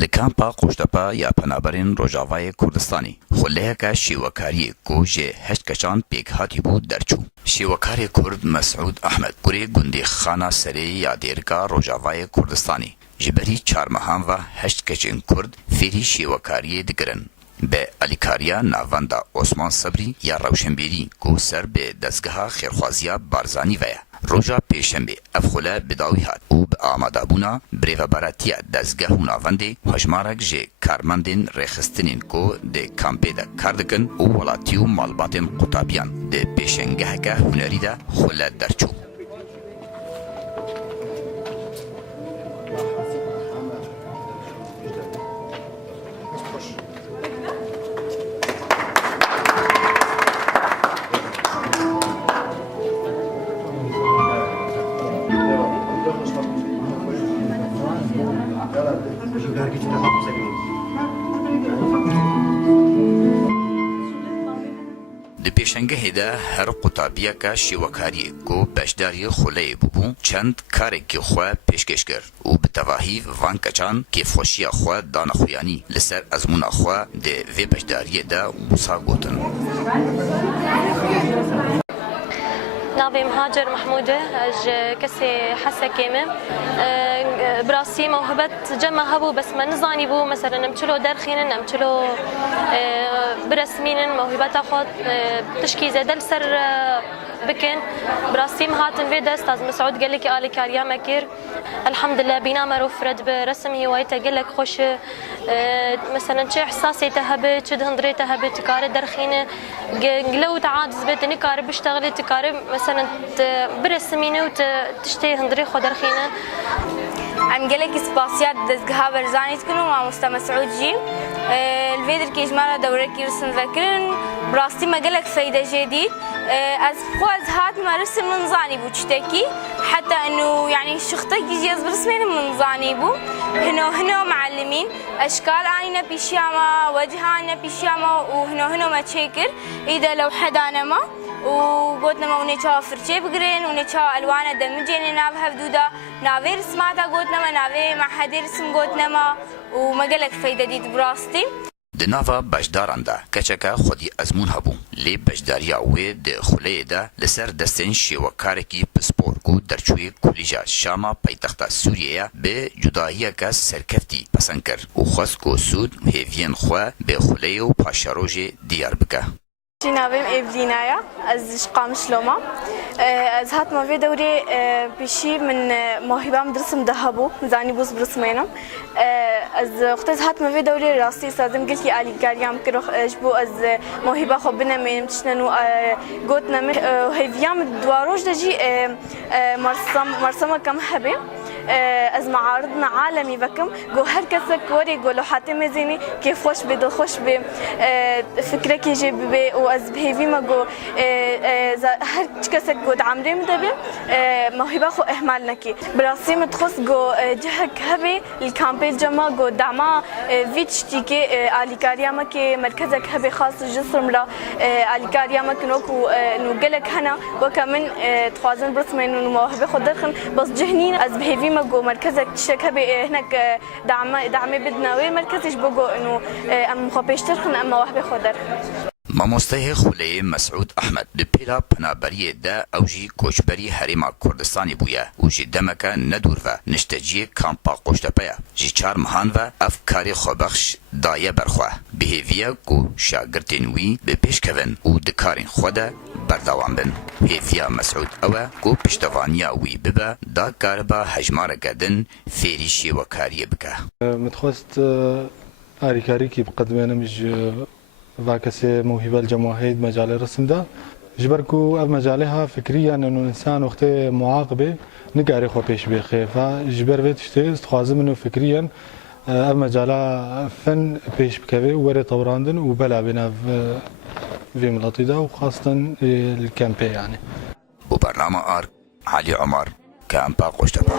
لکامپا قوشتپا یا پنابرین روجاوای کردستانی خلیهکا شیوکاری کو جه هشت کشان پیک هاتی بود درچو. شیوکاری کرد مسعود احمد گوری گندی خانه سری یا دیرکا روجاوای کردستانی جبری 4 ماهان و 8 کچین کرد فیری شیوکاری دگرن. به الیکاریا ناوندا عثمان صبری یا روشنبیری کو سر به دستگاه خیرخوازیا بارزانی ویا. روژا پیشنبه افخوله بداوی هات او به آماده بونا بریوباراتیا دستگاه ناونده هجمارک جه کارمندین رخستنین کو ده کامپه ده کاردکن او ولاتیو مالباتین قطابیان ده پیشنگه که هنری ده خوله درچو. د پیشنگه ده هر قطابیه که شیوکاری کو بشداری خوله ببون چند کاری که خواه پیشکش کرد و به تواهی وان کچان که فوشی خواه دان خویانی لسر ازمون خواه ده وی بشداری ده موسا گوتن. ناوي مهاجر محمودة كسي حسة كيمة براسي موهبة جمع هبو بس ما نزاني بو مثلا نمشلو درخين نمشلو برسمين موهبة أخذ تشكي زي دلسر بكن براسي مهاتن في دست استاذ مسعود قال لك آلي كاريا مكير الحمد لله بينا مروفرد برسم هوايته قال لك خوش مثلا شي احساسي تهبت شد هندري تهبت تكار درخينه لو تعاد زبت نكار بشتغلي تكار مثلا برسمينه وتشتي هندري خو درخينه عم قال لك سباسيات دزها برزاني تكونوا مع مستر مسعود جي الفيدر كي جماله دورك يرسم ذكرن براستي ما قال لك فايده جديد از خواز هات ما رسم من زاني بو تشتكي حتى انه يعني شختك يجي برسمين من زاني بو هنا معلمين اشكال اني نبي شياما وجه اني نبي شياما وهنا ما تشكر اذا لو حدا نما وقلنا ما ونيشا فرشي بقرين ونيشا الوان دمجين نافها بدودا نافي رسماتا قلنا ما نافي مع حدا رسم قلنا ما وما قالك فايده دي براستي د ناوا بشداران ده کچکا خودی ازمون هبو لی بشداریا وی د خلیه ده لسر دستن شیوکارکی پسپور کو درچوی کلیجا شاما پایتخت سوریه به جداهیه که سرکفتی پسند کرد و خواست کو سود هیوین خواه به خلیه و پاشاروژ دیار بکه. ناویم إبلينايا از شقام شلوما از هات ما في دوري بشي من موهبة مدرسم دهبو زاني بوس برسمينم از اختز هات ما في دوري راستي استاذم قلت لي آلي قاريام كروخ جبو از موهبة خبنا من تشننو قوتنا من هيفيام دواروج دجي مرسمة كم هبه از معارضنا عالمي بكم جو هر كسك وري جو لوحات مزيني كيف خوش بدل خوش ب فكرة كي جيب واز بهيفي ما جو هر كسك جو عمري مدبل موهبة خو اهمالنا كي براسي متخص جو جهك هبي الكامبيل جما جو دعما فيتش تيكي آليكاريا ما كي مركزك هبي خاص جسر مرا آليكاريا ما كنوكو انو قلك هنا وكمن تخوازن برسمين انو موهبة خو درخن بس جهنين از بهيفي جو مركزك شكبي هناك دعمي بدنا وين مركزش بقو انه ام خبيشترخن اما وحبي خدر مامۆستای خوله مسعود احمد لپیلا پنابری ده اوجی کوچبری هریما کردستانی بویا و جی دمکا ندور و نشتجی کامپا قوشتپیا جی 4 مهان و افکاری خوبخش دایه برخواه بهیویا کو شاگردین وی به پیش کون و دکارین خوده بردوام بن هیفیا مسعود اوه کو پشتوانیا وی ببه دا کاربا هجمار گدن فیریشی و کاریه بکه متخوست آریکاری کی بقدمه مش واكسي موهبة الجماهير مجال الرسم ده جبركو اف مجالها فكريا انه الانسان وقت معاقبه نقاري خو بيش بخي فجبر بيت اشتي استخواز منه فكريا اف مجالها فن بيش بكوي وري طوراندن وبلا بنا في ملطي ده وخاصة الكامبي يعني وبرنامج ارك علي عمر كامبا قشتبه